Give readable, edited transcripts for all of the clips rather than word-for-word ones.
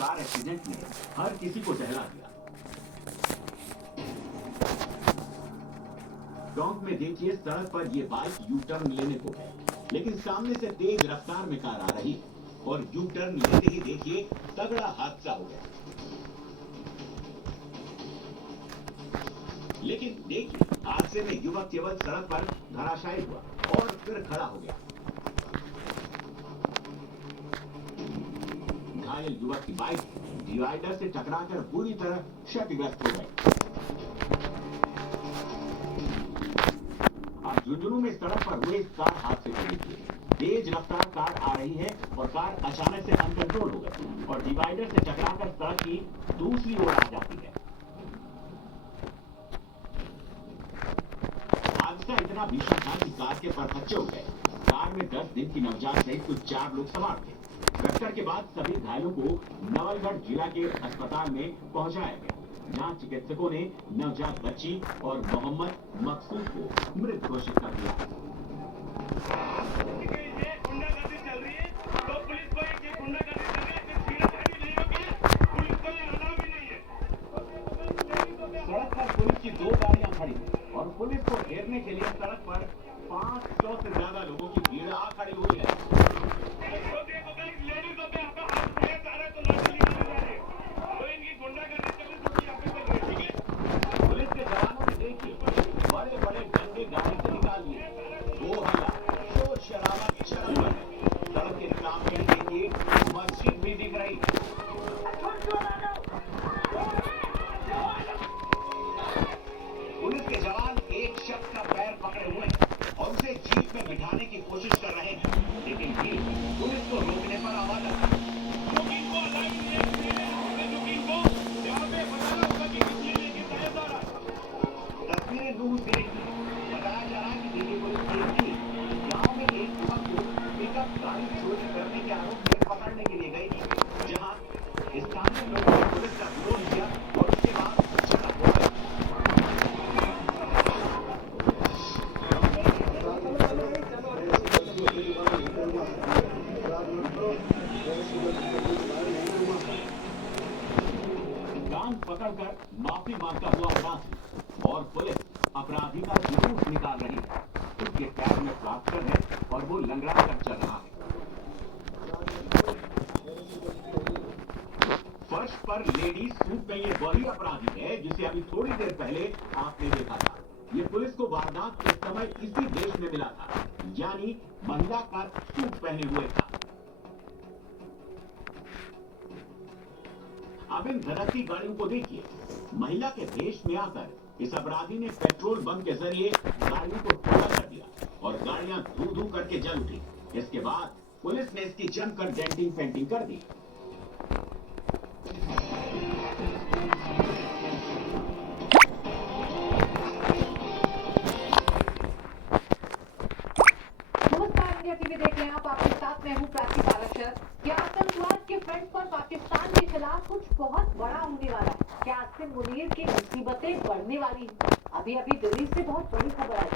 Car accident ने हर किसी को दहला दिया। टोंक में देखिए, सड़क पर ये बाइक यू टर्न लेने को है, लेकिन सामने से तेज रफ्तार में कार आ रही और यू टर्न लेते ही देखिए तगड़ा हादसा हो गया। लेकिन देखिए, हादसे में युवक केवल सड़क पर धराशायी हुआ और फिर खड़ा हो गया। घायल युवक की बाइक डिवाइडर से टकराकर बुरी तरह क्षतिग्रस्त हो गई। अब झुंझुनू में सड़क पर हुए इस कार हादसे को देखिए। तेज रफ्तार कार आ रही है और कार अचानक से अनकंट्रोल हो गई और डिवाइडर से टकराकर सड़क की दूसरी ओर आ जाती है। हादसा इतना भीषण था कि कार के परखच्चे उड़ गए। कार में 10 दिन की नवजात सहित कुल 4 लोग सवार थे। टक्कर के बाद सभी घायलों को नवलगढ़ जिला के अस्पताल में पहुंचाया गया, जहां चिकित्सकों ने नवजात बच्ची और मोहम्मद मकसूद को मृत घोषित कर दिया। सड़क पर पुलिस की 2 गाड़ियां खड़ी हैं और पुलिस को घेरने के लिए सड़क पर 500 से ज्यादा लोगों की भीड़ आ खड़ी हुई है। पुलिस के जवानों ने देखिए बड़े बड़े डंडे गाड़ी से निकाल दिए। वो हल्ला, शोर शराबा की शर्म बन गई। सड़क के सामने देखिए मस्जिद भी दिख रही है। पुलिस के जवान एक शख्स का पैर पकड़े हुए हैं और उसे जीप में बिठाने की कोशिश कर रहे हैं, लेकिन जीप पुलिस को रोकने पर आवाज तस्वीरें दूर से बताया जा रहा है कि दिल्ली पुलिस की गांव में एक युवक को पिकअप गाड़ी चोरी करने के आरोप में पकड़ने के लिए गई, जहां स्थानीय लोगों ने पुलिस का विरोध किया और उसके बाद झड़प हो गई। गांव पकड़कर माफी मांगता हुआ अपराधी और पुलिस अपराधी का जुलूस निकाल रही है। उसके पैर में प्लास्टर है और वो लंगड़ा कर चल रहा है। फर्श पर लेडीज सूट में ये वही अपराधी है जिसे अभी थोड़ी देर पहले आपने देखा था। ये पुलिस को वारदात के समय इसी देश में मिला था, यानी महिला का सूट पहने हुए था। अब इन धड़कती गाड़ियों को देखिए। महिला के भेष में आकर इस अपराधी ने पेट्रोल बम के जरिए गाड़ियों को ठंडा कर दिया और गाड़ियां धू धू करके जल उठी। इसके बाद पुलिस ने इसकी जमकर डेंटिंग पेंटिंग कर दी। नमस्कार, इंडिया टीवी देख रहे हैं आप। आपके साथ मैं हूं प्राची पालकर। क्या आतंकवाद के फ्रंट पर पाकिस्तान के खिलाफ कुछ बहुत बड़ा होने वाला है? क्या आसिम मुनीर की मुसीबतें बढ़ने वाली हैं? अभी दिल्ली से बहुत बड़ी खबर आई।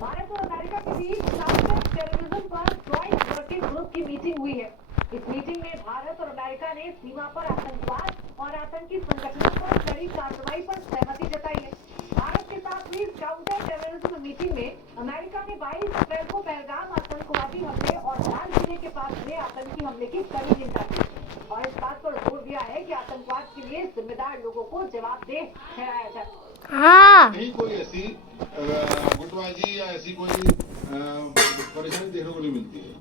भारत और अमेरिका के बीच काउंटर टेररिज्म पर जॉइंट वर्किंग ग्रुप की मीटिंग हुई है। इस मीटिंग में भारत और अमेरिका ने सीमा पर आतंकवाद और आतंकी संगठनों पर कड़ी कार्रवाई पर सहमति जताई है। भारत के साथ हुई काउंटर टेररिज्म मीटिंग में अमेरिका ने 22 अप्रैल को पहलगाम आतंकवादी हमले और लाल किले के पास हुए आतंकी हमले की कड़ी निंदा की और इस बात पर जोर दिया है कि आतंकवाद के लिए जिम्मेदार लोगों को जवाबदेह ठहराया जाए। नहीं कोई ऐसी गुटबाजी या ऐसी कोई परेशानी देखने को नहीं मिलती है।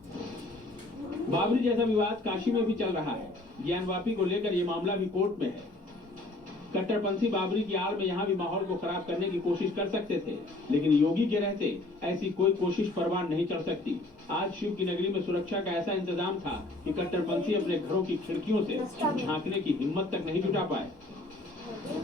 बाबरी जैसा विवाद काशी में भी चल रहा है। ज्ञानवापी को लेकर ये मामला भी कोर्ट में है। कट्टरपंथी बाबरी की आड़ में यहाँ भी माहौल को खराब करने की कोशिश कर सकते थे, लेकिन योगी के रहते ऐसी कोई कोशिश परवान नहीं चढ़ सकती। आज शिव की नगरी में सुरक्षा का ऐसा इंतजाम था कि कट्टरपंथी अपने घरों की खिड़कियों से झांकने की हिम्मत तक नहीं जुटा पाए।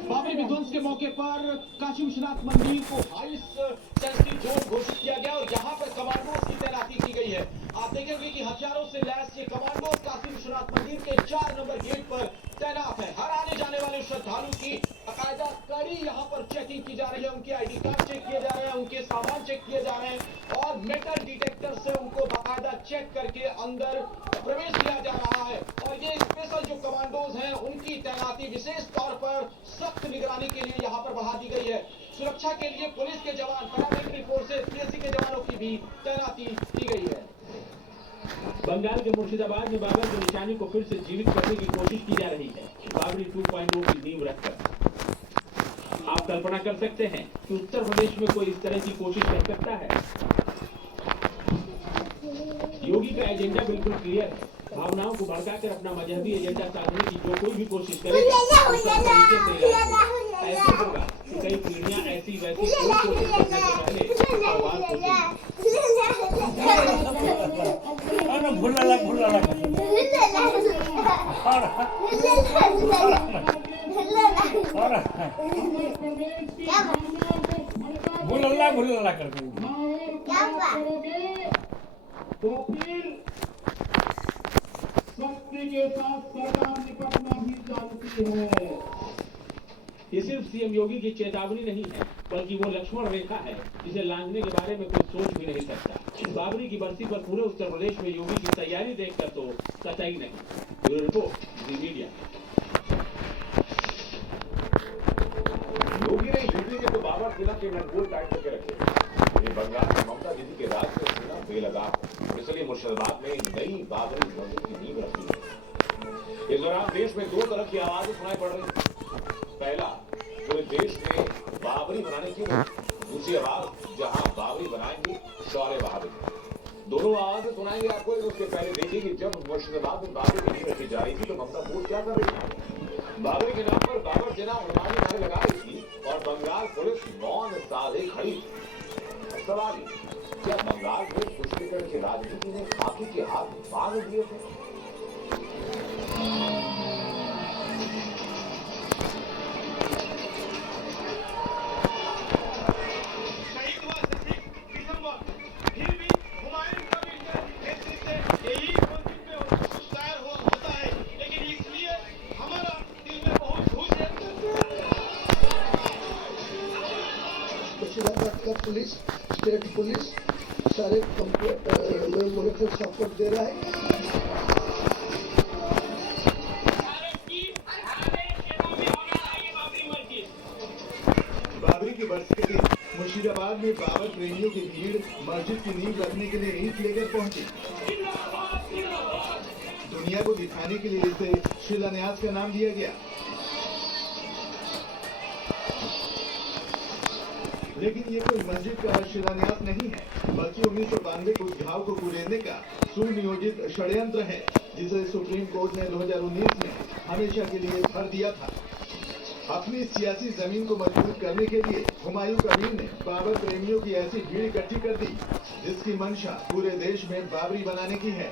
बाबरी विध्वंस के मौके पर काशी विश्वनाथ मंदिर को हाई सेंसिटिव जोन घोषित किया गया और यहाँ पर कमांडोज की तैनाती की गई है। आप देखेंगे कि हथियारों से लैस ये कमांडोज काशी विश्वनाथ मंदिर के 4 नंबर गेट पर तैनात है। हर आने जाने वाले श्रद्धालु की बाकायदा कड़ी यहाँ पर चेकिंग की जा रही है। उनके ID कार्ड चेक किए जा रहे हैं, उनके सामान चेक किए जा रहे हैं और मेटल डिटेक्टर से उनको बाकायदा चेक करके अंदर प्रवेश दिया जा रहा है। और ये स्पेशल जो कमांडोज हैं उनकी तैनाती विशेष तौर पर सख्त निगरानी के लिए यहाँ पर बढ़ा दी गई है। सुरक्षा के लिए पुलिस के जवान, पैरामिलिट्री फोर्सेस, पीएसी के जवानों की भी तैनाती की गई है। बंगाल के मुर्शिदाबाद में बाबर की निशानी को फिर से जीवित करने की कोशिश की जा रही है, बाबरी 2.0 की नींव रखकर। आप कल्पना कर सकते हैं कि उत्तर प्रदेश में कोई इस तरह की कोशिश कर सकता है? योगी का एजेंडा बिल्कुल क्लियर है, भावनाओं को भड़काकर अपना मजहबी एजेंडा साधने की जो कोई भी कोशिश करेगा ऐसे होगा कि कई पीढ़ियां ऐसी वैसी कोई कोशिश करने से पहले आवाज भुल्ला कर तो फिर शक्ति के साथ सरकार निपटना भी जानती है। ये सिर्फ सीएम योगी की चेतावनी नहीं है, बल्कि वो लक्ष्मण रेखा है जिसे लांघने के बारे में कोई सोच भी नहीं सकता। बाबरी की बरसी पर पूरे उत्तर प्रदेश में योगी की तैयारी देखकर तो कतई नहीं। ब्यूरो रिपोर्ट, दी मीडिया। योगी ने यूपी के तो बाबर जिला के नटबोल टाइट करके रखे। ये बंगाल में ममता दीदी के राज में सीना बेलगाम, इसलिए मुर्शिदाबाद में नई बाबरी मस्जिद की नींव रखी है। इस दौरान देश में दो तरह की आवाजें सुनाई पड़ रही। पहला, पूरे देश में बाबरी बनाने की, दूसरी आवाज जहां बाबरी बनाएंगे शौर्य बहादुर। दोनों आवाजें सुनाएंगे आपको। उसके पहले देखिए कि जब मुर्शिदाबाद में बाबरी की नींव रखी जा रही थी तो ममता बोल क्या कर रही थी। बाबरी के नाम पर बाबर सेना उन्मादी नारे लगा रही थी और बंगाल पुलिस मौन साधे खड़ी थी। सवाल, क्या बंगाल में पुष्टिकरण की राजनीति ने खाकी के हाथ बांध दिए थे? पुलिस, स्टेट पुलिस सारे मुल्क को सपोर्ट दे रहा है। बाबरी की बरसी के दिन मुर्शिदाबाद में बाबर प्रेमियों की भीड़ मस्जिद की नींव रखने के लिए ईंट लेकर पहुंची। दुनिया को दिखाने के लिए इसे शिलान्यास का नाम दिया गया। लेकिन ये कोई मस्जिद का शिलान्यास नहीं है, बल्कि 1992 के उस घाव को कुरेदने का सुनियोजित षड्यंत्र है जिसे सुप्रीम कोर्ट ने 2019 में हमेशा के लिए भर दिया था। अपनी सियासी जमीन को मजबूत करने के लिए हुमायूं कबीर ने बाबर प्रेमियों की ऐसी भीड़ इकट्ठी कर दी जिसकी मंशा पूरे देश में बाबरी बनाने की है।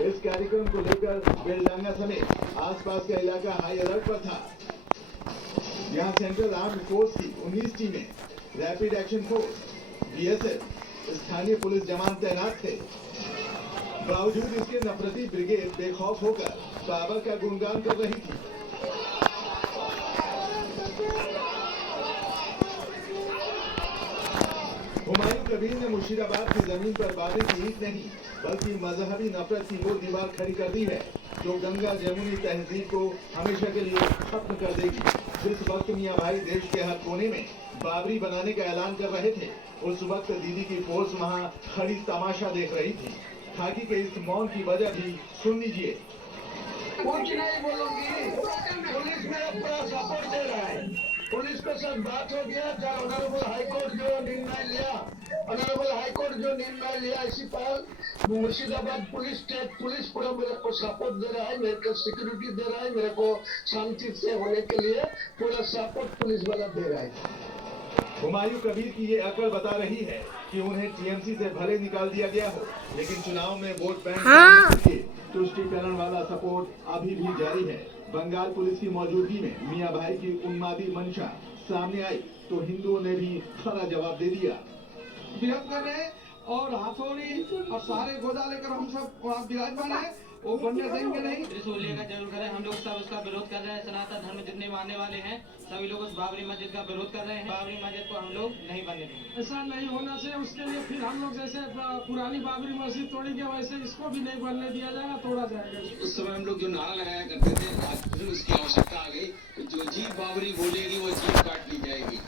इस कार्यक्रम को लेकर बेलडांगा समेत आसपास का इलाका हाई अलर्ट पर था। यहाँ सेंट्रल आर्म्ड फोर्स की 19 टीमें, रैपिड एक्शन फोर्स, बीएसएफ, स्थानीय पुलिस जवान तैनात थे। बावजूद इसके नफरती ब्रिगेड बेखौफ होकर बाबर का गुणगान कर रही थी। हुमायूं कबीर ने मुर्शिदाबाद की जमीन पर बाबरी की ईंट नहीं बल्कि मजहबी नफरत की वो दीवार खड़ी कर दी है जो गंगा जमुनी तहजीब को हमेशा के लिए खत्म कर देगी। जिस वक्त मियां भाई देश के हर कोने में बाबरी बनाने का ऐलान कर रहे थे, उस वक्त दीदी की फोर्स वहां खड़ी तमाशा देख रही थी। खाकी के इस मौन की वजह भी सुन लीजिए। कुछ नहीं बोलूंगी, पुलिस मेरा पूरा सपोर्ट दे रहा है। पुलिस के साथ बात हो गया, ऑनरेबल हाईकोर्ट जो निर्णय लिया इसी पर मुर्शिदाबाद पुलिस, स्टेट पुलिस पूरा मेरे को सपोर्ट दे रहा है, मेरे को सिक्योरिटी दे रहा है, मेरे को शांति से होने के लिए पूरा सपोर्ट पुलिस वाला दे रहा है। हुमायूं कबीर की ये अकड़ बता रही है कि उन्हें टीएमसी से भले निकाल दिया गया हो, लेकिन चुनाव में वोट बैंक के लिए तुष्टीकरण वाला सपोर्ट अभी भी जारी है। बंगाल पुलिस की मौजूदगी में मियां भाई की उन्मादी मंशा सामने आई तो हिंदुओं ने भी खरा जवाब दे दिया। विरोध कर रहे और हथौड़ी और सारे गोदा लेकर हम सब वहाँ विराजमान है वो बनने देंगे नहीं। त्रिशूलिया का जरूर करें, हम लोग सब उसका विरोध कर रहे हैं। सनातन धर्म जितने मानने वाले हैं सभी लोग उस बाबरी मस्जिद का विरोध कर रहे हैं। बाबरी मस्जिद को हम लोग नहीं बनने देंगे। ऐसा नहीं होना चाहिए, उसके लिए फिर हम लोग जैसे पुरानी बाबरी मस्जिद तोड़ी गई वैसे इसको भी नहीं बनने दिया जाएगा, तोड़ा जाएगा। उस समय हम लोग जो नारा लगाया करते थे, आज फिर उसकी आवश्यकता आ गई। जो जीप बाबरी बोलेगी वो जीप काट ली जाएगी।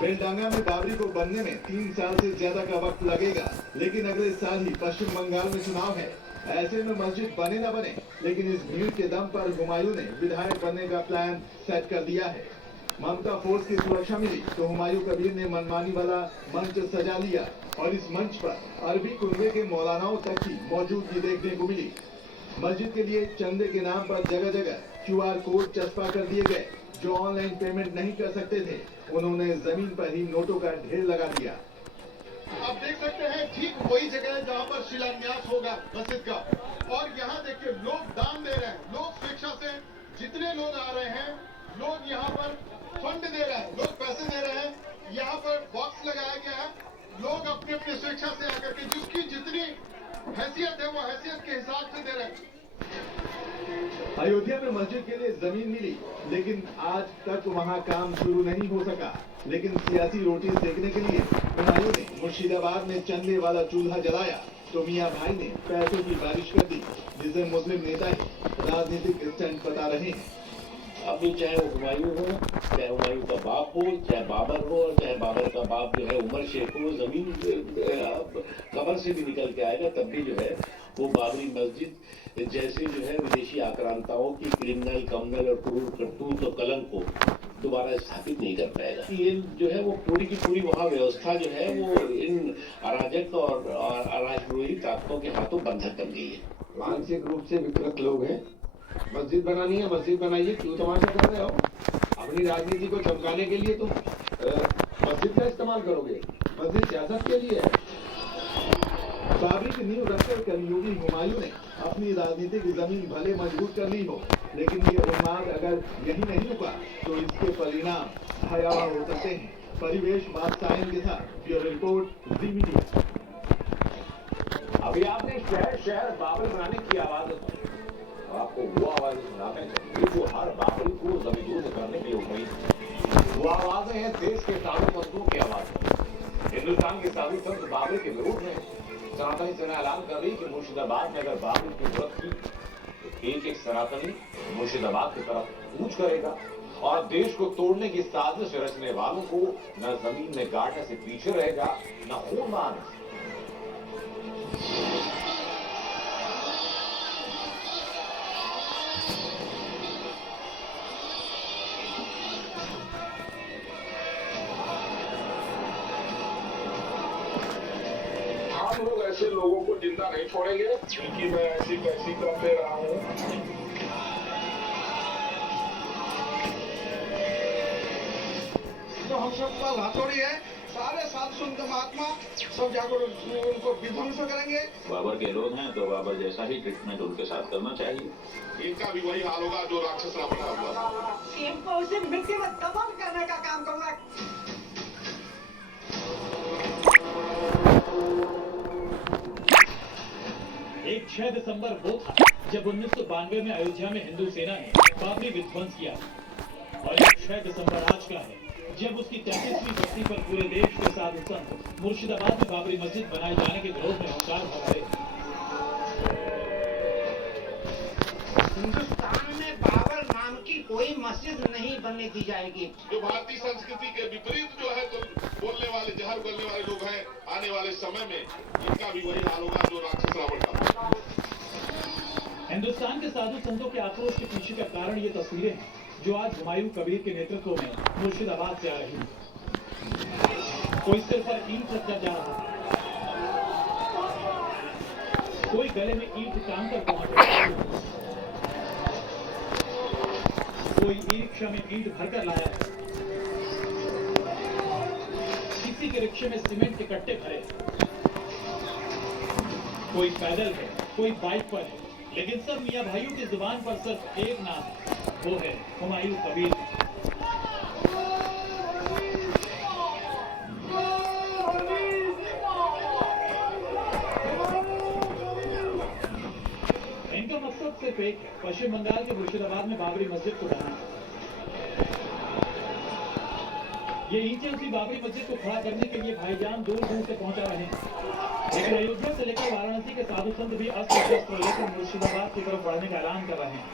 बेलडांगा में बाबरी को बनने में 3 साल से ज्यादा का वक्त लगेगा, लेकिन अगले साल ही पश्चिम बंगाल में चुनाव है। ऐसे में मस्जिद बने न बने, लेकिन इस भीड़ के दम पर हुमायूं ने विधायक बनने का प्लान सेट कर दिया है। ममता फोर्स की सुरक्षा मिली तो हुमायूं कबीर ने मनमानी वाला मंच सजा लिया और इस मंच पर अरबी कुनबे के मौलानाओं तक की मौजूदगी देखने को मिली। मस्जिद के लिए चंदे के नाम पर जगह जगह QR कोड चस्पा कर दिए गए। जो ऑनलाइन पेमेंट नहीं कर सकते थे, उन्होंने जमीन पर ही नोटों का ढेर लगा दिया। आप देख सकते हैं ठीक वही जगह है जहाँ पर शिलान्यास होगा मस्जिद का। और यहाँ देखिए लोग दान दे रहे हैं, लोग स्वेच्छा से जितने लोग आ रहे हैं, लोग यहाँ पर फंड दे रहे हैं, लोग पैसे दे रहे हैं। यहाँ पर बॉक्स लगाया गया है, लोग अपने अपने स्वेच्छा से आकर के जिसकी जितनी हैसियत है वो हैसियत के हिसाब से दे रहे हैं। अयोध्या में मस्जिद के लिए जमीन मिली, लेकिन आज तक वहां काम शुरू नहीं हो सका। लेकिन सियासी रोटी सेकने के लिए हुमायूं ने मुर्शिदाबाद में चंदे वाला चूल्हा जलाया तो मियां भाई ने पैसों की बारिश कर दी, जिसे मुस्लिम नेता ही राजनीतिक स्टंट बता रहे हैं। अभी चाहे वो हुमायूं हो, चाहे हुमायूं का बाप हो, चाहे बाबर हो, और चाहे बाबर का बाप जो है उमर शेख हो, जमीन कबर से भी निकल के आएगा तब भी जो है वो बाबरी मस्जिद जैसे जो है विदेशी आक्रांताओं की क्रिमिनल, कम्युनल और क्रूर करतूत और कलंक को दोबारा स्थापित नहीं कर पाएगा। ये जो है वो पूरी की पूरी वहाँ व्यवस्था जो है वो इन अराजक और अराजद्रोही ताकतों के हाथों बंधक बन गई है। मानसिक रूप से विकृत लोग हैं। मस्जिद बनानी है, मस्जिद बनाइए, क्यों तमाशा कर रहे हो? अपनी राजनीति को चमकाने के लिए तुम मस्जिद का इस्तेमाल करोगे? मस्जिद सियासत के लिए है। बाबरी की नींव रखकर कलयुगी हुमायूं ने अपनी राजनीतिक जमीन भले मजबूत कर ली हो, लेकिन ये उन्माद अगर यही नहीं रुका तो इसके परिणाम भयावह हो सकते हैं। परिवेश बादशाह के साथ ब्यूरो रिपोर्ट, जी मीडिया। अभी आपने शहर शहर बाबरी बनाने की आवाज सुनी, आपको वो आवाज सुनाते हैं जो हर बाबरी को जमीन से करने के लिए उठ रही। वो आवाजें हैं देश के साधु संतों की आवाज। हिंदुस्तान के साधु संत बाबरी के विरोध में सनातनी सेना ऐलान कर रही कि मुर्शिदाबाद में अगर बाबरी की जरूरत की तो एक एक सनातनी मुर्शिदाबाद की तरफ कूच करेगा और देश को तोड़ने की साजिश रचने वालों को न जमीन में गाड़ने से पीछे रहेगा, न खून बहाने से। हम लोग ऐसे लोगों को जिंदा नहीं छोड़ेंगे क्योंकि मैं ऐसी कैसी कर दे रहा हूँ। तो हम सब का हथौड़ी है, सारे साधु संत महात्मा सब जाकर उनको विध्वंस करेंगे। बाबर के लोग हैं तो बाबर जैसा ही ट्रीटमेंट उनके साथ करना चाहिए। इनका भी वही हाल होगा जो राक्षस रावण का हुआ। इनको उसे मिट्टी में दफन करने का काम करूंगा। एक 6 दिसंबर वो था जब 1992 में अयोध्या में हिंदू सेना ने बाबरी विध्वंस किया और एक 6 दिसंबर आज का है जब उसकी 33वीं बरसी पर पूरे देश के साधु संत मुर्शिदाबाद में बाबरी मस्जिद बनाए जाने के विरोध में हुंकार भर रहे। हिंदुस्तान में बाबर नाम की कोई मस्जिद नहीं बनने दी जाएगी। जो भारतीय संस्कृति के विपरीत जो है तो बोलने वाले, जहर बोलने वाले लोग हैं, आने वाले समय में इनका भी वही हाल होगा जो राक्षस रावण का। हिंदुस्तान के साधु संतों के आक्रोश के पीछे का कारण ये तस्वीरें हैं जो आज हुमायूं कबीर के नेतृत्व में मुर्शिदाबाद से आ रही हैं। कोई सिर पर ईंट रखकर जा रहा है, कोई गले में ईंट टांग कर पहुंच रहा है, कोई ई रिक्शा में ईंट भरकर लाया है, किसी के रिक्शे में सीमेंट के कट्टे भरे, कोई पैदल है, कोई बाइक पर है, लेकिन सब मियां भाइयों की जुबान पर सिर्फ एक नाम है, वो है हुमायूं कबीर। बात सिर्फ एक है, पश्चिम बंगाल के मुर्शिदाबाद में बाबरी मस्जिद को ढहाना। ये ईंटें उसी बाबरी मस्जिद को खड़ा करने के लिए भाईजान दूर दूर से पहुंचा रहे हैं। लेकिन अयोध्या से लेकर वाराणसी के साधु संत भी अस्त्र शस्त्र लेकर मुर्शिदाबाद की तरफ बढ़ने का ऐलान कर रहे हैं।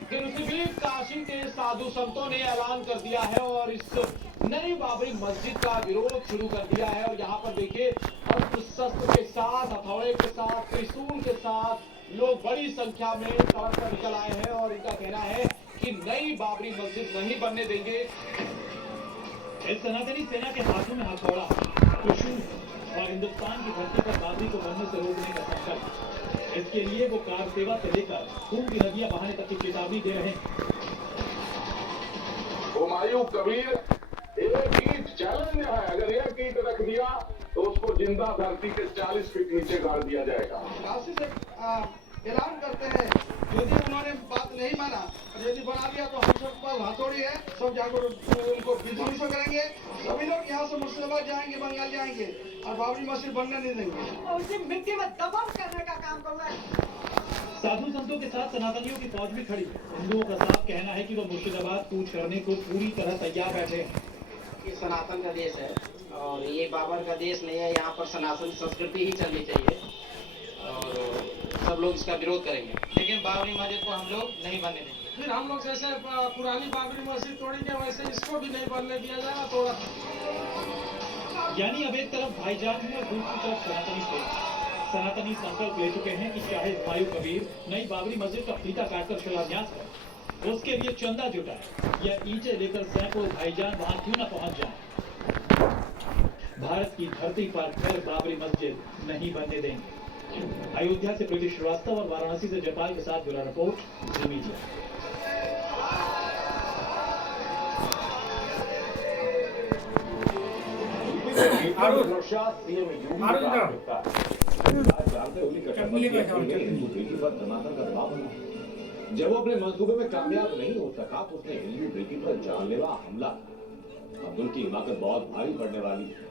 लेकिन उसी बीच काशी के साधु संतों ने ऐलान कर दिया है और इस नई बाबरी मस्जिद का विरोध शुरू कर दिया है। और यहाँ पर देखिए अस्त्र शस्त्र के साथ, हथौड़े के साथ, त्रिशूल के साथ लोग बड़ी संख्या में सड़क पर निकल आए हैं और इनका कहना है कि नई बाबरी मस्जिद नहीं बनने देंगे। इस सनातनी सेना के हाथों में हथौड़ा, त्रिशूल और हिंदुस्तान की धरती पर बाबरी को बनने से रोकने का संकल्प। इसके लिए वो कार सेवा से लेकर खून की नदियां बहाने तक की चेतावनी दे रहे हैं। हुमायूं कबीर एक ईंट चैलेंज है, अगर एक ईंट रख दिया तो उसको जिंदा धरती के 40 फीट नीचे गाड़ दिया जाएगा। काशी से ऐलान करते हैं, यदि उन्होंने बात नहीं माना और यदि बना दिया तो हम सब पर हथौड़ी है, सब जाकर उनको विध्वंस करेंगे। सभी लोग यहाँ से मुर्शिदाबाद जाएंगे, बंगाल जाएंगे और बाबरी मस्जिद बनने नहीं देंगे और उसी मिट्टी में दफन करने का काम करना है। साधु संतों के साथ सनातनियों की फौज भी खड़ी। हिंदुओं का साफ कहना है कि वो मुर्शिदाबाद कूच करने को पूरी तरह तैयार बैठे हैं। ये सनातन का देश है और ये बाबर का देश नहीं है। यहाँ पर सनातन संस्कृति ही चलनी चाहिए और सब लोग इसका विरोध करेंगे, लेकिन बाबरी मस्जिद को हम लोग नहीं बनने देंगे। फिर हम लोग जैसे पुरानी बाबरी मस्जिद तोड़ेंगे वैसे इसको भी नहीं बनने दिया जाएगा। तोड़ा यानी अब एक तरफ भाईजान है और दूसरी तरफ सनातनी सेना। सनातनी संकल्प ले चुके हैं कि चाहे हुमायूं कबीर नई बाबरी मस्जिद का फीता काटकर शिलान्यास करें, उसके लिए चंदा जुटाए या ईंटें लेकर सैकड़ों भाईजान वहां क्यों न पहुंच जाए, भारत की धरती पर फिर बाबरी मस्जिद नहीं बनने देंगे। अयोध्या से प्रीति श्रीवास्तव और वाराणसी से जयपाल के साथ ब्यूरो रिपोर्ट, जी मीडिया। जब वो अपने मंसूबे में कामयाब नहीं हो सका तो उसने हिंदू बेटी पर जानलेवा हमला। अब्दुल की हिमाकत बहुत भारी पड़ने वाली है,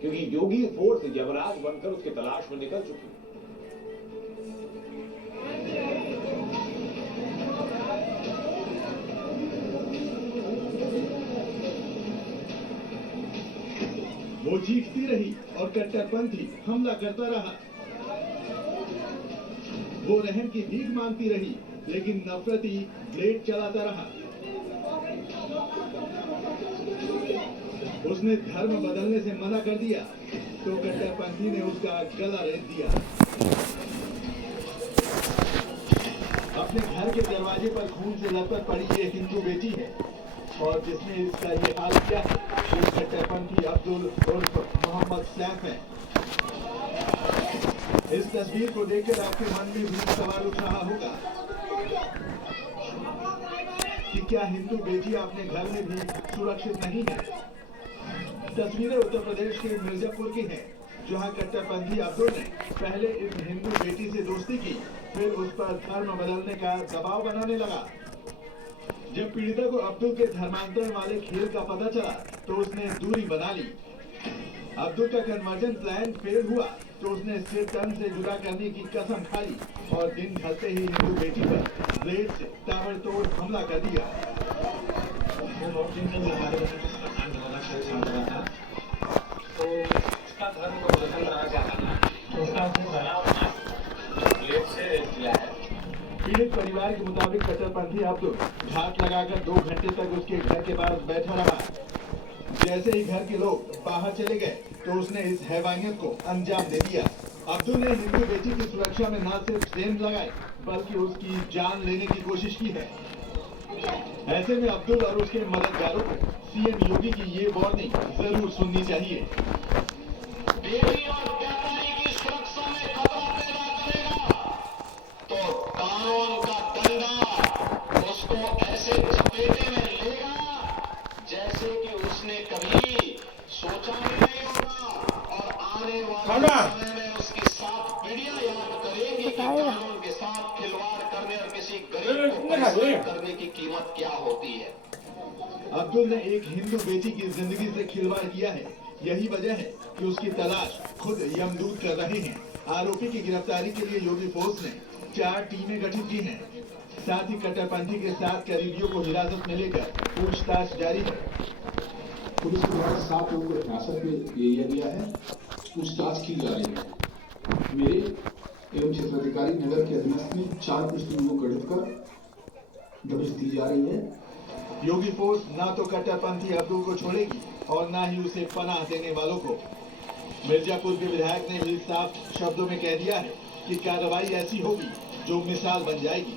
क्योंकि योगी फोर्स यमराज बनकर उसकी तलाश में निकल चुकी। वो चीखती रही और कट्टरपंथी हमला करता रहा। वो रहम की भीख मांगती रही, लेकिन नफरती ब्लेड चलाता रहा। उसने धर्म बदलने से मना कर दिया तो कट्टरपंथी ने उसका गला रेत दिया। अपने घर के दरवाजे पर खून से लथपथ पड़ी ये हिंदू बेटी है और जिसने इसका ये हाल किया है वो कट्टरपंथी अब्दुल उर्फ मोहम्मद सैफ है। इस तस्वीर को देखकर आपके मन में भी सवाल उठ रहा होगा कि क्या हिंदू बेटी अपने घर में भी सुरक्षित नहीं है। तस्वीरें उत्तर प्रदेश के मिर्जापुर की हैं, जहां कट्टरपंथी अब्दुल ने पहले इस हिंदू बेटी से दोस्ती की, फिर उस पर धर्म बदलने का दबाव बनाने लगा। जब पीड़िता को अब्दुल के धर्मांतरण वाले खेल का पता चला तो उसने दूरी बना ली। अब्दुल का कन्वर्जन प्लान फेल हुआ तो उसने सिर तन से जुदा करने की कसम खाई और दिन ढलते ही हिंदू बेटी पर ब्लेड से ताबड़तोड़ हमला कर दिया। तो उसका धर्म को बदल रहा है, उसका ब्लेड से किया है। पीड़ित परिवार के मुताबिक कट्टरपंथी अब्दुल घात लगाकर 2 घंटे तक उसके घर के पास बैठा रहा। जैसे ही घर के लोग बाहर चले गए तो उसने इस हैवानियत को अंजाम दे दिया। अब्दुल ने हिंदू बेटी की सुरक्षा में न सिर्फ सेंध लगाए बल्कि उसकी जान लेने की कोशिश की है। ऐसे में अब्दुल और उसके मददगारों को सीएम योगी की ये वार्निंग जरूर सुननी चाहिए। बेटी और व्यापारी की सुरक्षा में खतरा पैदा करेगा तो कानून का डंडा उसको ऐसे चपेटे में लेगा जैसे कि उसने कभी सोचा भी नहीं होगा और आने वाले समय में उसकी 7 पीढ़ियां याद करेंगी कि कानून के साथ खिलवाड़ करने और किसी गरीब को परेशान करने की कीमत क्या होती है। अब्दुल ने एक हिंदू बेटी की जिंदगी से खिलवाड़ किया है, यही वजह है कि उसकी तलाश खुद यमदूत कर रहे हैं। आरोपी की गिरफ्तारी के लिए योगी फोर्स ने 4 टीमें गठित की हैं। साथ ही कट्टरपंथी के 7 करीबियों को हिरासत में लेकर पूछताछ जारी है। पुलिस के द्वारा 7 लोगों को हिरासत में ले लिया गया है, पूछताछ की जा रही है। मेरे एवं क्षेत्राधिकारी नगर के अधीन में 4 पुलिस टीमों को गठित कर दबिश दी जा रही है। योगी फोर्स ना तो कट्टरपंथी अब्दुल को छोड़ेगी और ना ही उसे पनाह देने वालों को। मिर्जापुर के विधायक ने भी साफ शब्दों में कह दिया है कि कार्रवाई ऐसी होगी जो मिसाल बन जाएगी।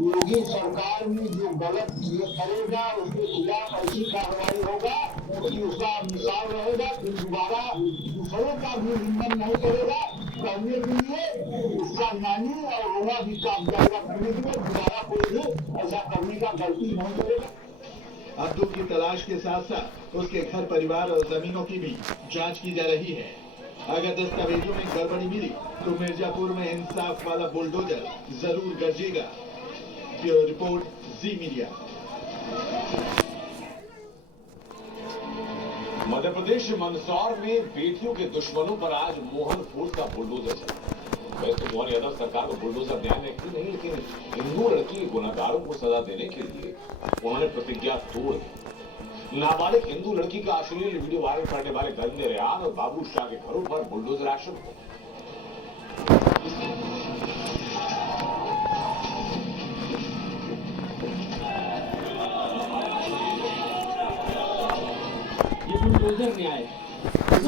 योगी सरकार में जो गलत ये करेगा उसके खिलाफ ऐसी कार्रवाई होगा कि उसका मिसाल रहेगा, फिर दोबारा दूसरों का भी निंदन नहीं करेगा। करने के लिए उसका नानी और होना भी काम करेगा, करने के लिए दोबारा कोई भी ऐसा करने का गलती नहीं करेगा। अब्दुल की तलाश के साथ साथ उसके घर परिवार और जमीनों की भी जांच की जा रही है। अगर दस्तावेजों में गड़बड़ी मिली तो मिर्जापुर में इंसाफ वाला बुलडोजर जरूर गरजेगा। ब्यूरो रिपोर्ट, जी मीडिया। मध्य प्रदेश मंदसौर में बेटियों के दुश्मनों पर आज मोहन फूल का बुलडोजर चला। वैसे मोहन यादव सरकार को बुलडोजर न्याय व्यक्ति नहीं, लेकिन हिंदू लड़की के गुनाहगारों को सजा देने के लिए उन्होंने प्रतिज्ञा तोड़ दी। नाबालिग हिंदू लड़की का अश्लील वीडियो वायरल करने वाले गंदे रेहान और बाबू शाह के घरों पर बुलडोजर एक्शन हो। बुलडोजर न्याय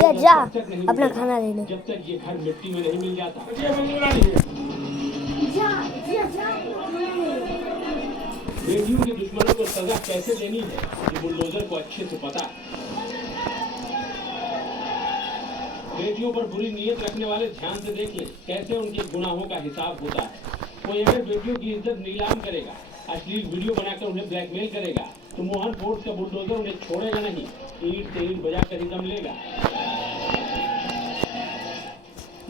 ये जा अपना खाना ले ले। जब तक ये घर मिट्टी में नहीं मिल जाता। बेटियों के दुश्मनों को सजा कैसे देनी है ये बुलडोजर को अच्छे से पता है। बेटियों पर बुरी नीयत रखने वाले ध्यान से देख ले कैसे उनके गुनाहों का हिसाब होता है। कोई अगर बेटियों की इज्जत नीलाम करेगा, अश्लील वीडियो बनाकर उन्हें ब्लैकमेल करेगा तो मोहन फोर्स का बुलडोजर उन्हें छोड़ेगा नहीं, ईंट से ईंट बजाकर ही दम लेगा।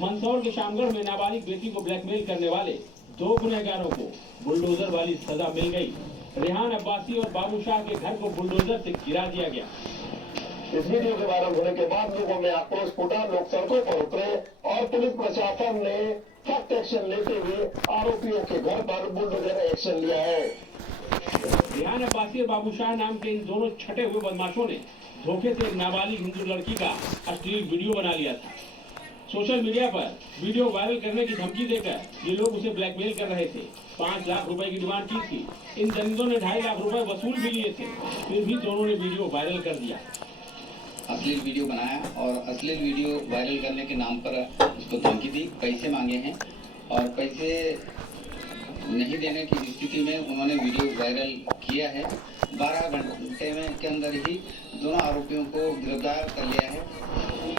मंदसौर के शामगढ़ में नाबालिग बेटी को ब्लैकमेल करने वाले 2 गुनहगारों को बुलडोजर वाली सजा मिल गई। रेहान अब्बासी और बाबू शाह के घर को बुलडोजर से गिरा दिया गया। इस वीडियो के वायरल होने के बाद लोगों में आक्रोश फूटा, लोग सड़कों पर उतरे और पुलिस प्रशासन ने सख्त एक्शन लेते हुए आरोपियों के घर पर बुलडोजर एक्शन लिया है। रेहान अब्बासी और बाबू शाह नाम के इन दोनों छठे हुए बदमाशों ने धोखे से एक नाबालिग हिंदू लड़की का अश्लील वीडियो बना लिया था। सोशल मीडिया पर वीडियो वायरल करने की धमकी देकर ये लोग उसे ब्लैकमेल कर रहे थे। 5 लाख रुपए की डिमांड की थी। इन दरिंदों ने 2.5 लाख रुपए वसूल भी लिए थे, फिर भी दोनों ने वीडियो वायरल कर दिया। अश्लील वीडियो बनाया और अश्लील वीडियो वायरल करने के नाम पर उसको धमकी दी, पैसे मांगे हैं और पैसे नहीं देने की स्थिति में उन्होंने वीडियो वायरल किया है। 12 घंटे में के अंदर ही दोनों आरोपियों को गिरफ्तार कर लिया है।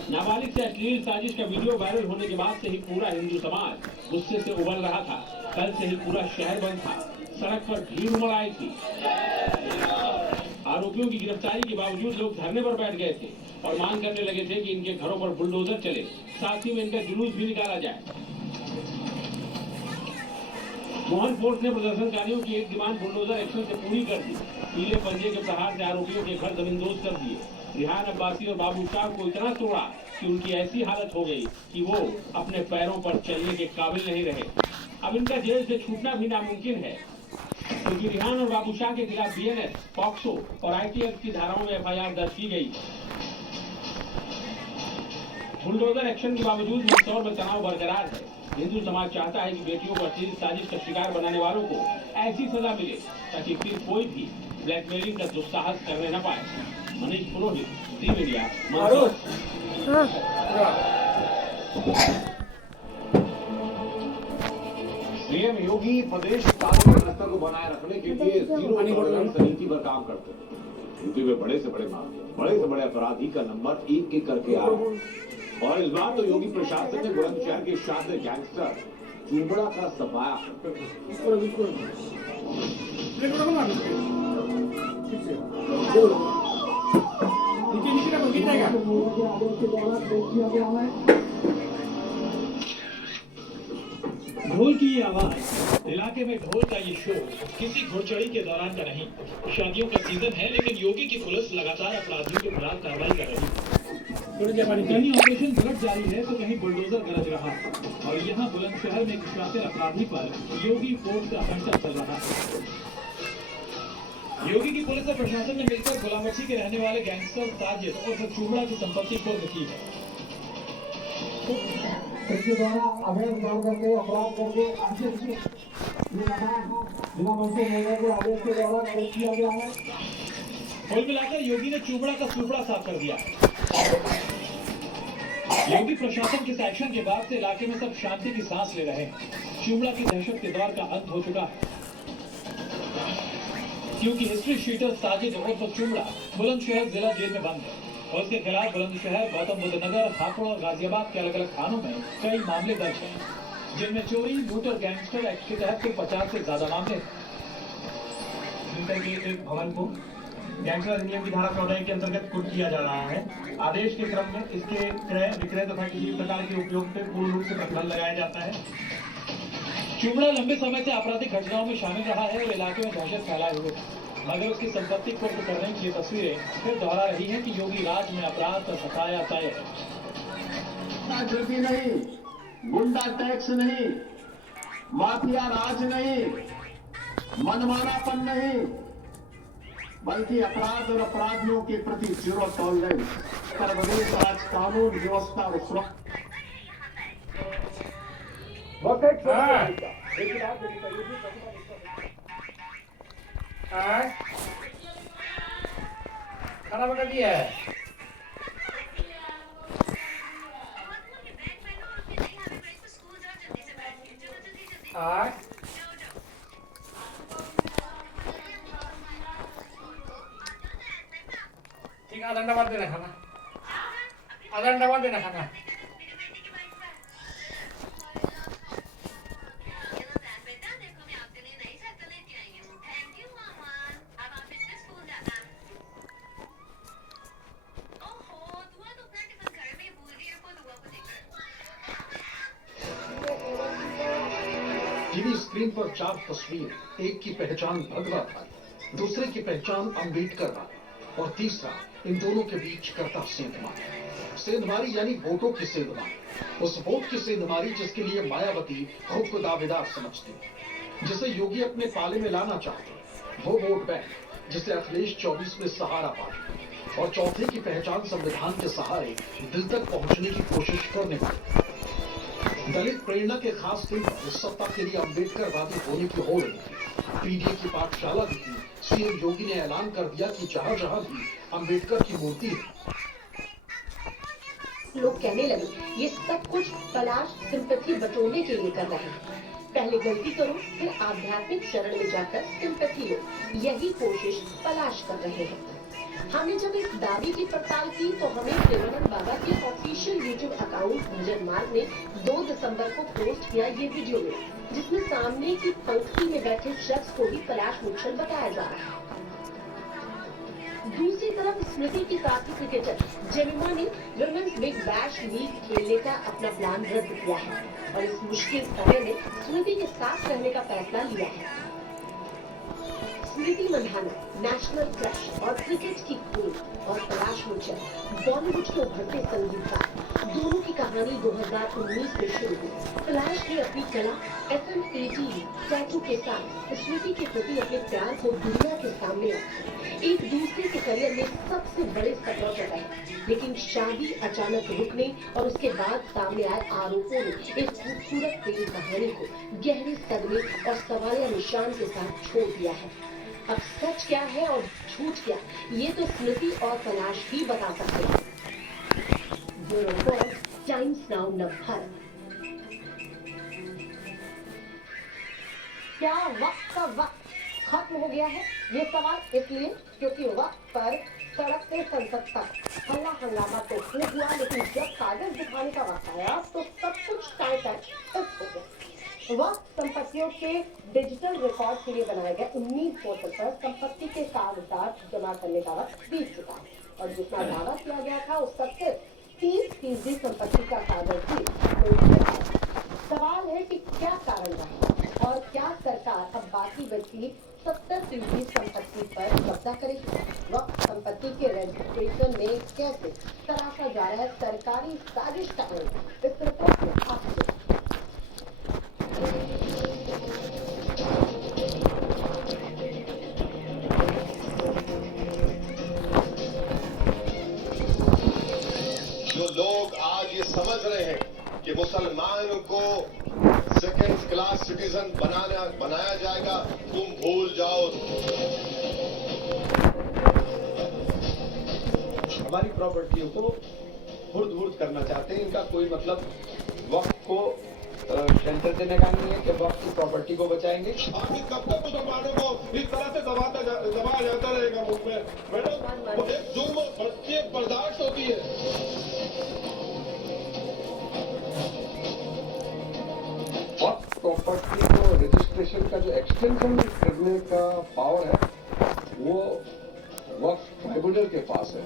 नाबालिग से अश्लील साजिश का वीडियो वायरल होने के बाद से ही पूरा हिंदू समाज गुस्से से उबल रहा था। कल से ही पूरा शहर बंद था, सड़क पर भीड़ उमड़ आई थी। आरोपियों की गिरफ्तारी के बावजूद लोग धरने पर बैठ गए थे और मांग करने लगे थे कि इनके घरों पर बुलडोजर चले, साथ ही में इनका जुलूस भी निकाला जाए। मोहन फोर्स ने प्रदर्शनकारियों की एक डिमांड बुलडोजर एक्शन से पूरी कर दी। पीले पंजे के प्रहार से आरोपियों के घर जमींदोज कर दिए। रेहान अब्बासी और बाबू शाह को इतना तोड़ा कि उनकी ऐसी हालत हो गई कि वो अपने पैरों पर चलने के काबिल नहीं रहे। अब इनका जेल से छूटना भी नामुमकिन है, क्योंकि रेहान और बाबू शाह के खिलाफ बीएनएस, पॉक्सो और आईटीएक्ट की धाराओं में एफआईआर दर्ज की गई। बुलडोजर एक्शन के बावजूद मंदसौर में तनाव बरकरार है। हिंदू समाज चाहता है कि बेटियों को अश्लील साजिश का शिकार बनाने वालों को ऐसी सजा मिले ताकि फिर कोई भी ब्लैकमेलिंग का दुस्साहस करने न पाए। मनीष पुरोहित, जी मीडिया, मंदसौर। सीएम योगी प्रदेश कानून व्यवस्था को बनाए रखने के लिए जीरो टॉलरेंस नीति पर काम करते हैं। यूपी में बड़े से बड़े अपराधी का नंबर एक करके आ रहा है और इस बार तो योगी प्रशासन ने बुलंदशहर के शातिर गैंगस्टर चुबड़ा का सफाया। ढोल की ये आवाज, इलाके में ढोल का ये शोर किसी घुड़चढ़ी के दौरान का नहीं। शादियों का सीजन है, लेकिन योगी की पुलिस लगातार अपराधियों के खिलाफ कार्रवाई कर रही है। कहीं ऑपरेशन बुलेट जारी है तो कहीं बुलडोजर गरज रहा है, और यहाँ बुलंदशहर में एक शातिर अपराधी पर योगी फोर्स का हंटर चल रहा है। योगी की पुलिस और प्रशासन ने मिलकर गुलामबख्शी के रहने वाले गैंगस्टर साजिद और चूमड़ा की संपत्ति कुर्क की है। इसके द्वारा अवैध काम करके अपराध करके बिना मंशे महिला के आदेश के द्वारा अरेस्ट किया गया है। कुल मिलाकर योगी ने चूमड़ा का सुपड़ा साफ कर दिया। योगी प्रशासन के एक्शन के बाद से इलाके में सब शांति की सांस ले रहे हैं। चूमड़ा की दहशत के दौर का अंत हो चुका है, क्योंकि हिस्ट्री शीटर साजिद उर्फ चूमड़ा बुलंदशहर जिला जेल में बंद है और उसके खिलाफ बुलंदशहर, गौतम बुद्ध नगर, हापुड़ और गाजियाबाद के अलग अलग थानों में कई मामले दर्ज हैं, जिनमें चोरी, लूट और गैंगस्टर एक्ट के तहत कुल 50 से ज्यादा मामले हैं। एक भवन को गैंगस्टर अधिनियम की धारा 14 के अंतर्गत कुर्क किया जा रहा है। आदेश के क्रम में इसके क्रय विक्रय तथा किसी प्रकार के उपयोग पर पूर्ण रूप से प्रतिबंध लगाया जाता है। चूमड़ा लंबे समय से आपराधिक घटनाओं में शामिल रहा है और इलाके में दहशत फैलाए हुए है, मगर उसकी संपत्ति कुर्क करने की ये तस्वीरें फिर दोहरा रही है कि योगी राज में अपराध का सताया तय है। जागृति नहीं, गुंडा टैक्स नहीं, माफिया राज नहीं, मनमानापन नहीं, बल्कि अपराध और अपराधियों के प्रति जीरो टॉलरेंस, प्रदेश राज कानून व्यवस्था और सुरक्षा। खाना बना दिया है। ठीक, आधा घंटा बाद देना खाना, आधा घंटा बाद देना खाना। टीवी स्क्रीन पर 4 तस्वीर, एक की पहचान भगवा भाई, दूसरे की पहचान अम्बेडकर भाई और तीसरा इन दोनों के बीच करता सेंधमारी। सेंधमारी यानी वोटों की सेंधमारी, उस वोट की सेंधमारी जिसके लिए मायावती खुद को दावेदार समझती, जिसे योगी अपने पाले में लाना चाहते, वो वोट बैंक जिसे अखिलेश 24 में सहारा पाते और चौथे की पहचान संविधान के सहारे दिल तक पहुंचने की कोशिश करने वाले। दलित प्रेरणा के खास दिन पर इस सत्ता के लिए अम्बेडकरवादी होने की हो रही थी। पीडीए की पाठशाला भी थी। सीएम योगी ने ऐलान कर दिया कि जहां जहां भी अम्बेडकर की मूर्ति है, लोग कहने लगे ये सब कुछ तलाश सिंपैथी बटोरने के लिए कर रहे हैं। पहले गलती करो, फिर आध्यात्मिक शरण में जाकर सिंपैथी लो, यही कोशिश तलाश कर रहे हैं। हमने जब इस दावे की पड़ताल की तो हमें प्रेमानंद बाबा के ऑफिशियल यूट्यूब अकाउंट भजन मार्ग ने 2 दिसंबर को पोस्ट किया ये वीडियो में, जिसमें सामने की पंक्ति में बैठे शख्स को ही तलाश मुच्छल बताया जा रहा है। दूसरी तरफ स्मृति के साथी क्रिकेटर जेमिमा ने विमेंस बिग बैश लीग खेलने का अपना प्लान रद्द किया है और इस मुश्किल समय में स्मृति के साथ रहने का फैसला लिया है। स्मृति मंधाना नेशनल क्रश और क्रिकेट की क्वीन और तलाश मुच्छल बॉलीवुड के उभरते संगीतकार, दोनों की कहानी 2019 में शुरू हुई। तलाश ने अपनी कला FM18 टैटू के साथ स्मृति के प्रति अपने प्यार को दुनिया के सामने रखा। एक दूसरे के करियर में सबसे बड़े सपना जगाए, लेकिन शादी अचानक रुकने और उसके बाद सामने आए आरोपों ने एक खूबसूरत प्रेम कहानी को गहरे सदमे और सवालिया निशान के साथ छोड़ दिया है। अब सच क्या है और झूठ क्या, ये तो स्मृति और तलाश ही बता सकते हैं। Bureau report, times now Navbharat. क्या वक्त का वक्त खत्म हो गया है? ये सवाल इसलिए क्योंकि वक्त पर सड़क से संसद तक हल्ला हंगामा तो खूब हुआ, लेकिन जब कागज दिखाने का वक्त आया तो सब कुछ टाइट हो गया। वक्त संपत्तियों के डिजिटल रिकॉर्ड के लिए बनाए गए 19 पोर्टल पर संपत्ति के कागजात जमा करने का वक्त बीत चुका है और जितना दावा किया गया था उसका सिर्फ 30% संपत्ति का कागज ही। सवाल है कि क्या कारण रहा और क्या सरकार अब बाकी बची 70% संपत्ति पर कब्जा करेगी? वक्त संपत्ति के रजिस्ट्रेशन में कैसे तराशा जा रहा है सरकारी साजिश का अंग? इस रिपोर्ट में आपको जो लोग आज ये समझ रहे हैं कि मुसलमानों को सेकेंड क्लास सिटीजन बनाया जाएगा, तुम भूल जाओ। हमारी प्रॉपर्टियों को हुर्द करना चाहते हैं। इनका कोई मतलब वक्त को शेल्टर देने का नहीं है कि वक्त की प्रॉपर्टी को बचाएंगे। आखिर कब तक मुसलमानों को इस तरह से दबाया जाता रहेगा मुल्क में? मैडम, एक जुल्म बच्चे बर्दाश्त होती है। वक्त प्रॉपर्टी को रजिस्ट्रेशन का जो एक्सटेंशन करने का पावर है वो वक्त ट्राइब्यूनल के पास है।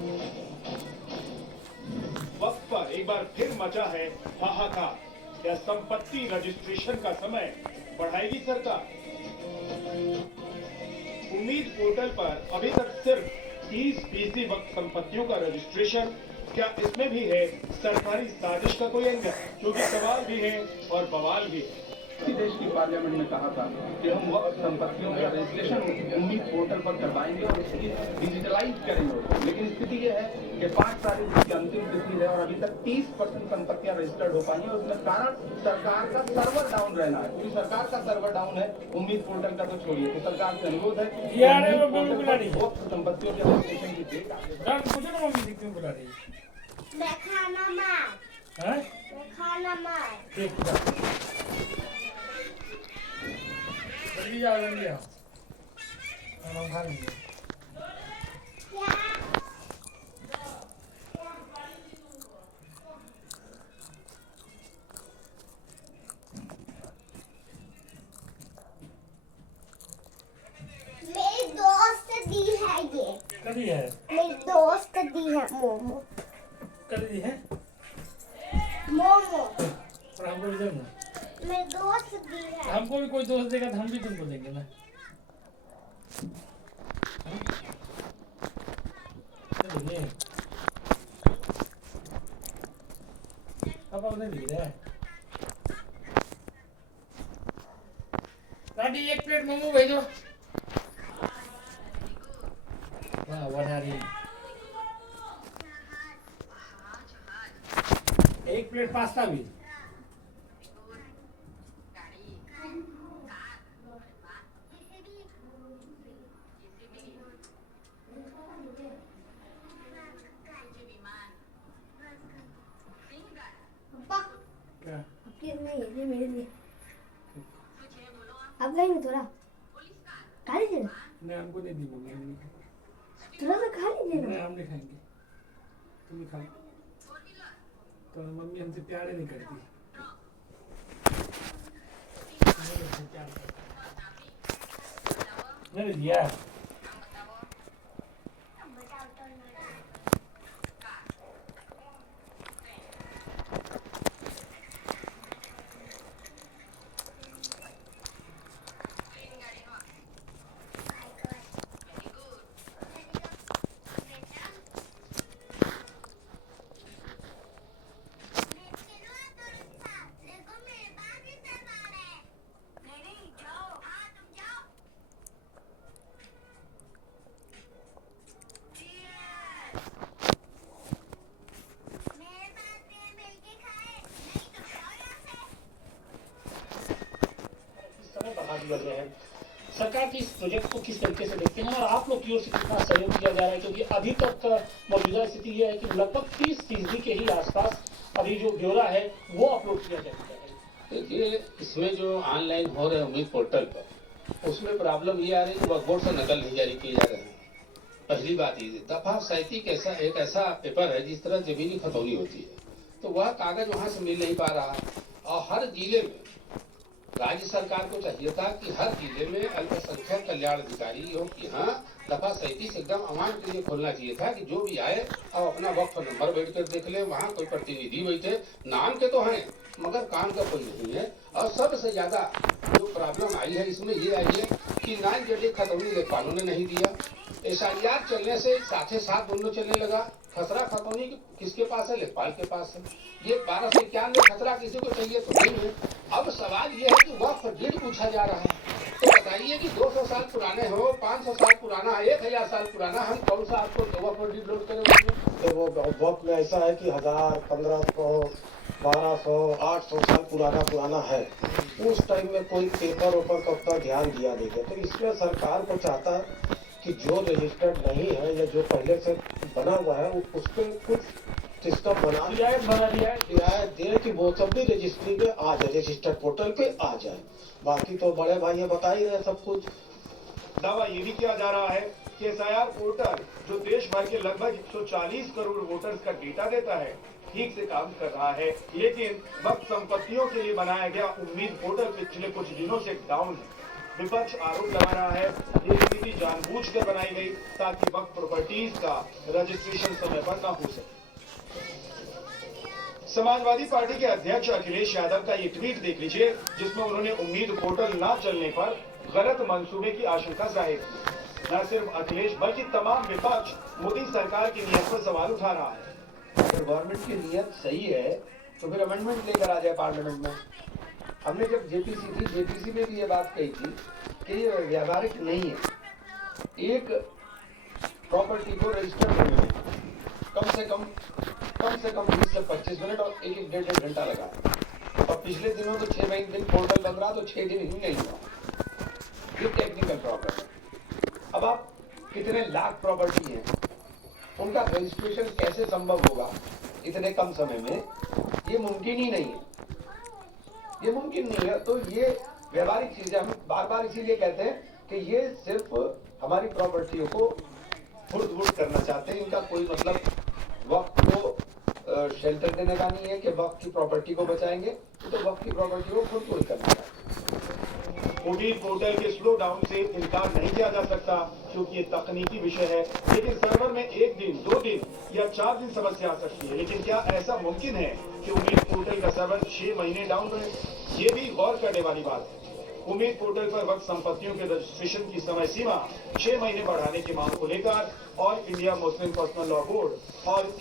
वक्त पर एक बार फिर मचा है हाहाकार। क्या संपत्ति रजिस्ट्रेशन का समय बढ़ाएगी सरकार? उम्मीद पोर्टल पर अभी तक सिर्फ 30% वक्त संपत्तियों का रजिस्ट्रेशन। क्या इसमें भी है सरकारी साजिश का कोई एंगल? क्योंकि सवाल भी है और बवाल भी है। इसी देश की पार्लियामेंट में कहा था कि हम वक्त संपत्तियों का रजिस्ट्रेशन उम्मीद पोर्टल पर करवाएंगे और इसकी डिजिटलाइज करेंगे। लेकिन स्थिति यह है कि 5 तारीख की अंतिम तिथि है और अभी तक 30% संपत्तियां रजिस्टर्ड हो पाई हैं। उसमें कारण सरकार का सर्वर डाउन रहना है। पूरी सरकार का सर्वर डाउन है, उम्मीद पोर्टल का तो छोड़िए। तो सरकार से अनुरोध है वक्त संपत्तियों के रजिस्ट्रेशन की डेट जल्दी जाओ, जल्दी आओ, खाना खा लेंगे। मेरी दोस्त दी है ये। कभी है? मेरी दोस्त दी है मोमो। कभी दी है? मोमो। और हमको भी दो ना। मेरी दोस्त दी है। हमको भी कोई दोस्त देगा तो हम भी तुमको देंगे ना। पापा उन्हें दी है। दादी 1 प्लेट मोमो भेजो। वाह वनारी 1 प्लेट पास्ता भी। नहीं ये मेरे लिए अब खाएंगे थोड़ा खा लीजिए ना। नहीं हमको नहीं दी मम्मी। थोड़ा सा खा लीजिए ना। नहीं हम नहीं खाएंगे, तुम ही खा लो। तो मम्मी हमसे प्यार ही नहीं करती। नहीं दिया सरकार की इस प्रोजेक्ट को किस तरीके से देखते हैं और आप लोग की ओर से कितना सहयोग किया जा रहा है? क्योंकि अभी तक मौजूदा स्थिति यह है कि लगभग 30% के ही आसपास अभी जो ब्यौरा है वो अपलोड किया जा चुका है। देखिए इसमें जो ऑनलाइन हो रहे हैं उम्मीद पोर्टल पर, उसमें प्रॉब्लम ये आ रही है कि वक्फ बोर्ड से नकल नहीं जारी किए जा रहे हैं। पहली बात ये दफा 37 एक ऐसा पेपर है जिस तरह जमीनी खतौनी होती है, तो वह कागज वहां से मिल नहीं पा रहा। और हर जिले में राज्य सरकार को चाहिए था कि हर जिले में अल्पसंख्यक कल्याण अधिकारियों की यहाँ दफा 37 एकदम अमान के लिए खोलना चाहिए था कि जो भी आए अब अपना वक्फ नंबर बैठ कर देख ले, वहाँ कोई प्रतिनिधि बैठे, नाम के तो हैं मगर काम का कोई नहीं है। और सबसे ज्यादा जो प्रॉब्लम आई है इसमें ये आई है कि 9 खतौनी लेखपालों ने नहीं दिया। SIR चलने से साथ साथ दोनों चलने लगा। खसरा खतौनी किसके पास है? लेखपाल के पास है। ये 1291 खसरा किसी को चाहिए तो नहीं है। अब सवाल ये है कि वक्फ डेट पूछा जा रहा है, तो बताइए कि 200 साल पुराने हो, 500 साल पुराना, 1000 साल पुराना, हम कौन सा आपको वक्फ डेट लोड करेंगे? तो वो वक्त में ऐसा है कि 1000, 1500, 1200, 800 साल पुराना है। उस टाइम में कोई पेपर ऊपर का उतना ध्यान दिया नहीं गया। तो इसमें सरकार को चाहता कि जो रजिस्टर्ड नहीं है या जो पहले से बना हुआ है उस पर कुछ सिस्टम बना रियायत दे कि वो सब भी रजिस्ट्री पे आ जाए, रजिस्टर्ड पोर्टल पे आ जाए। बाकी तो बड़े भाई ये बता ही रहे सब कुछ। दावा ये भी किया जा रहा है कि SIR पोर्टल जो देश भर के लगभग 140 करोड़ वोटर्स का डेटा देता है ठीक से काम कर रहा है, लेकिन वक्त संपत्तियों के लिए बनाया गया उम्मीद पोर्टल पिछले कुछ दिनों से डाउन है। विपक्ष आरोप लगा रहा है ये नीति जानबूझकर बनाई गई ताकि वक्त प्रॉपर्टीज का रजिस्ट्रेशन समय पर न हो सके। समाजवादी पार्टी के अध्यक्ष अखिलेश यादव का ये ट्वीट देख लीजिए, जिसमें उन्होंने उम्मीद पोर्टल न चलने पर गलत मंसूबे की आशंका जाहिर की। न सिर्फ अखिलेश बल्कि तमाम विपक्ष मोदी सरकार की नीयत पर सवाल उठा रहा है। अगर गवर्नमेंट की नीयत सही है तो फिर अमेंडमेंट लेकर आ जाए पार्लियामेंट में। हमने जब जेपीसी में भी ये बात कही थी कि ये व्यावहारिक नहीं है। एक प्रॉपर्टी को रजिस्टर करने में कम से कम 20 से 25 मिनट और एक 1.5 घंटा लगा। और पिछले दिनों तो 6 दिन पोर्टल बन रहा तो 6 दिन ही नहीं हुआ। ये टेक्निकल प्रॉब्लम है। अब आप कितने लाख प्रॉपर्टी है, उनका रजिस्ट्रेशन कैसे संभव होगा इतने कम समय में? ये मुमकिन ही नहीं है। ये मुमकिन नहीं है। तो ये व्यवहारिक चीजें हम बार बार इसीलिए कहते हैं कि ये सिर्फ हमारी प्रॉपर्टियों को फुर्द करना चाहते हैं। इनका कोई मतलब वक्त को शेल्टर देने का नहीं है कि वक्त की प्रॉपर्टी को बचाएंगे, तो वक्त की प्रॉपर्टी को फुर्द करना चाहते हैं। उम्मीद पोर्टल के स्लो डाउन से इनकार नहीं किया जा सकता क्योंकि ये तकनीकी विषय है, लेकिन सर्वर में 1 दिन, 2 दिन या 4 दिन समस्या आ सकती है। लेकिन क्या ऐसा मुमकिन है कि उम्मीद पोर्टल का सर्वर 6 महीने डाउन रहे? ये भी गौर करने वाली बात है। उम्मीद पोर्टल पर वक्त संपत्तियों के रजिस्ट्रेशन की समय सीमा 6 महीने बढ़ाने की मांग को लेकर all India Muslim personal law board और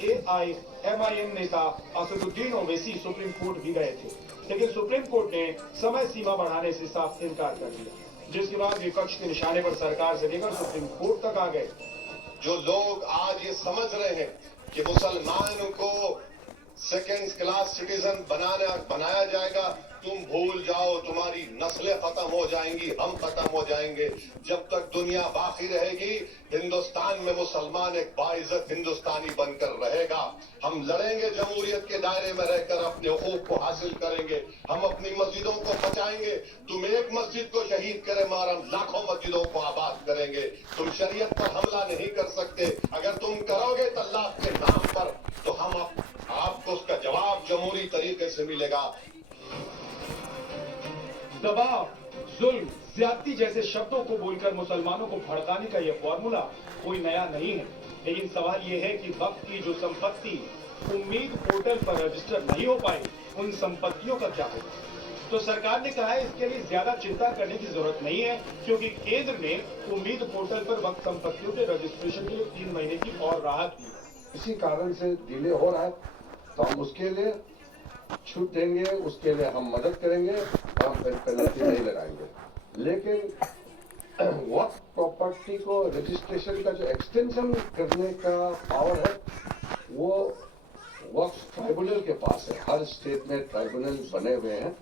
AIMIM नेता असदुद्दीन ओवैसी सुप्रीम कोर्ट भी गए थे, लेकिन सुप्रीम कोर्ट ने समय सीमा बढ़ाने से साफ इनकार कर दिया, जिसके बाद विपक्ष के निशाने पर सरकार से लेकर सुप्रीम कोर्ट तक आ गए। जो लोग आज ये समझ रहे हैं कि मुसलमानों को सेकेंड क्लास सिटीजन बनाया जाएगा, तुम भूल जाओ, तुम्हारी नस्लें खत्म हो जाएंगी, हम खत्म हो जाएंगे। जब तक दुनिया बाकी रहेगी, हिंदुस्तान में मुसलमान एक बाइज्जत हिंदुस्तानी बनकर रहेगा। हम लड़ेंगे, जमहूरियत के दायरे में रहकर अपने हुकूक को हासिल करेंगे। हम अपनी मस्जिदों को बचाएंगे। तुम एक मस्जिद को शहीद करें मगर हम लाखों मस्जिदों को आबाद करेंगे। तुम शरीयत पर हमला नहीं कर सकते। अगर तुम करोगे तल्लाक के नाम पर, तो हम आपको उसका जवाब जमहूरी तरीके से मिलेगा। दबाव, जुल्म, ज्यादती जैसे शब्दों को बोलकर मुसलमानों को भड़काने का यह फॉर्मूला कोई नया नहीं है, लेकिन सवाल यह है कि वक्त की जो संपत्ति उम्मीद पोर्टल पर रजिस्टर नहीं हो पाई, उन संपत्तियों का क्या होगा? तो सरकार ने कहा है इसके लिए ज्यादा चिंता करने की जरूरत नहीं है, क्योंकि केंद्र ने उम्मीद पोर्टल पर वक्त संपत्तियों के रजिस्ट्रेशन के लिए 3 महीने की और राहत दी। इसी कारण से डिले हो रहा है, तो हम उसके लिए छूट देंगे, उसके लिए हम मदद करेंगे, हम पेनल्टी नहीं लगाएंगे। लेकिन वक्त प्रॉपर्टी को रजिस्ट्रेशन का जो एक्सटेंशन करने का पावर है वो वक्त ट्राइब्यूनल के पास है। हर स्टेट में ट्राइब्यूनल बने हुए हैं।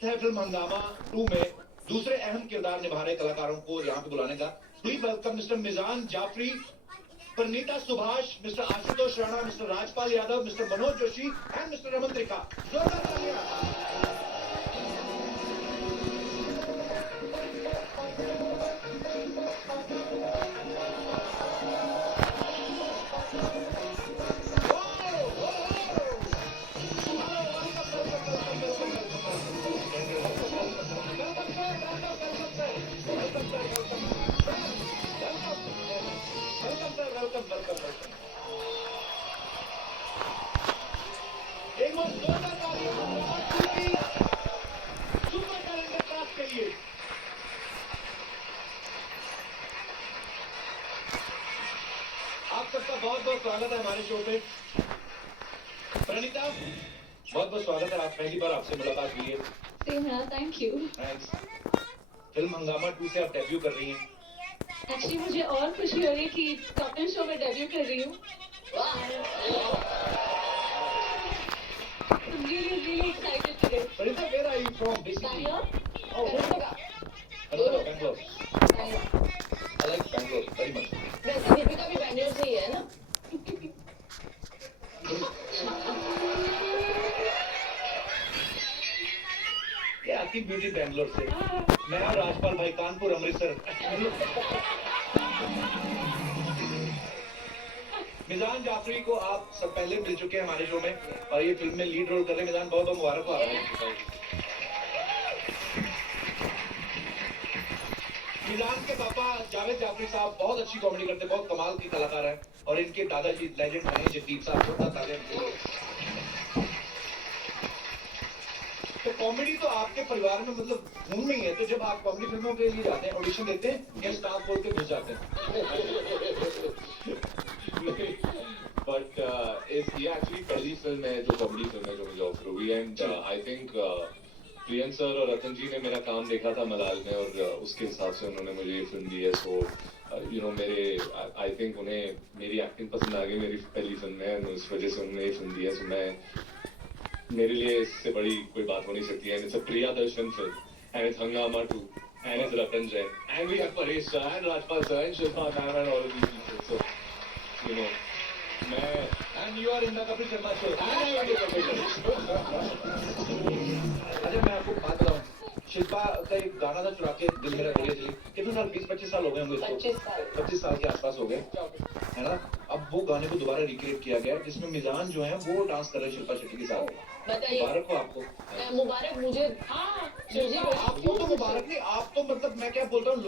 फिल्म हंगामा 2 में दूसरे अहम किरदार निभा रहे कलाकारों को यहाँ पे बुलाने का please welcome mister Meezaan Jafri, Pranitha Subhash, mister Ashutosh Rana, mister Rajpal Yadav, mister Manoj Joshi and mister Raman Trikha. जोरदार तालियां। एक बार शो पे। प्रणीता, बहुत बहुत स्वागत है। आप पहली बार आपसे मुलाकात हुई है। Thank you. थैंक्स। फिल्म हंगामा 2 से आप डेब्यू कर रही हैं। एक्चुअली मुझे और खुशी हो रही है कि टॉप 10 शो में डेब्यू कर रही हूँ। I'm really excited today. Pranita, where are you from basically? Bangalore? Oh, Karnataka. Bangalore. I like Bangalore very much. वैसे दीपिका भी बैंगलोर से ही है ना? क्या आती ब्यूटी बैंगलोर से। मैं और राजपाल भाई कानपुर अमृतसर। मिजान जाफरी को आप सब पहले मिल चुके हैं हमारे शो में और ये फिल्म में लीड रोल कर रहे हैं। मिजान, बहुत बहुत मुबारक हो आपको। मिजान के पापा जावेद जाफरी साहब बहुत अच्छी कॉमेडी करते हैं, बहुत कमाल के कलाकार हैं और इनके दादाजी लेजेंड हैं जगदीप साहब, बहुत टैलेंट। तो कॉमेडी तो आपके परिवार में मतलब खून में ही है। तो जब आप कॉमेडी फिल्मों के लिए जाते हैं, ऑडिशन देते हैं या स्टाफ बोल के घुस जाते हैं? बट ये एक्चुअली पहली फिल्म है जो कॉमेडी फिल्म है जो मुझे ऑफर हुई and I think prion sir और रतन जी ने मेरा काम देखा था मलाल में और उसके हिसाब से उन्होंने मुझे ये फिल्म दी है। सो यू नो मेरे आई थिंक उन्हें मेरी एक्टिंग पसंद आ गई मेरी पहली फिल्म में, उस वजह से उन्होंने ये फिल्म दी है। सो मैं मेरे लिए इससे बड़ी कोई बात हो नहीं सकती है। It's a Priyadarshan film and it's Hungama 2 and it's Ratan Jain and we have Paresh sir and Rajpal sir and Shilpa ma'am and all of these people. So you know मैं and you are in the Kapil Sharma show. अच्छा, मैं आपको बात बताऊं, शिल्पा का एक गाना था चुरा के दिल मेरा गलियां चली। कितने साल, 20-25 साल हो गए होंगे इसको? 25 साल के आसपास हो गए, है ना? अब वो गाने को दोबारा रिक्रिएट किया गया जिसमें मिजान जो है वो डांस कर रहे हैं शिल्पा शेट्टी के साथ। मुबारक हो आपको। मुबारक मुझे। हाँ, आपको तो मुबारक नहीं, आप तो मतलब मैं क्या बोलता हूँ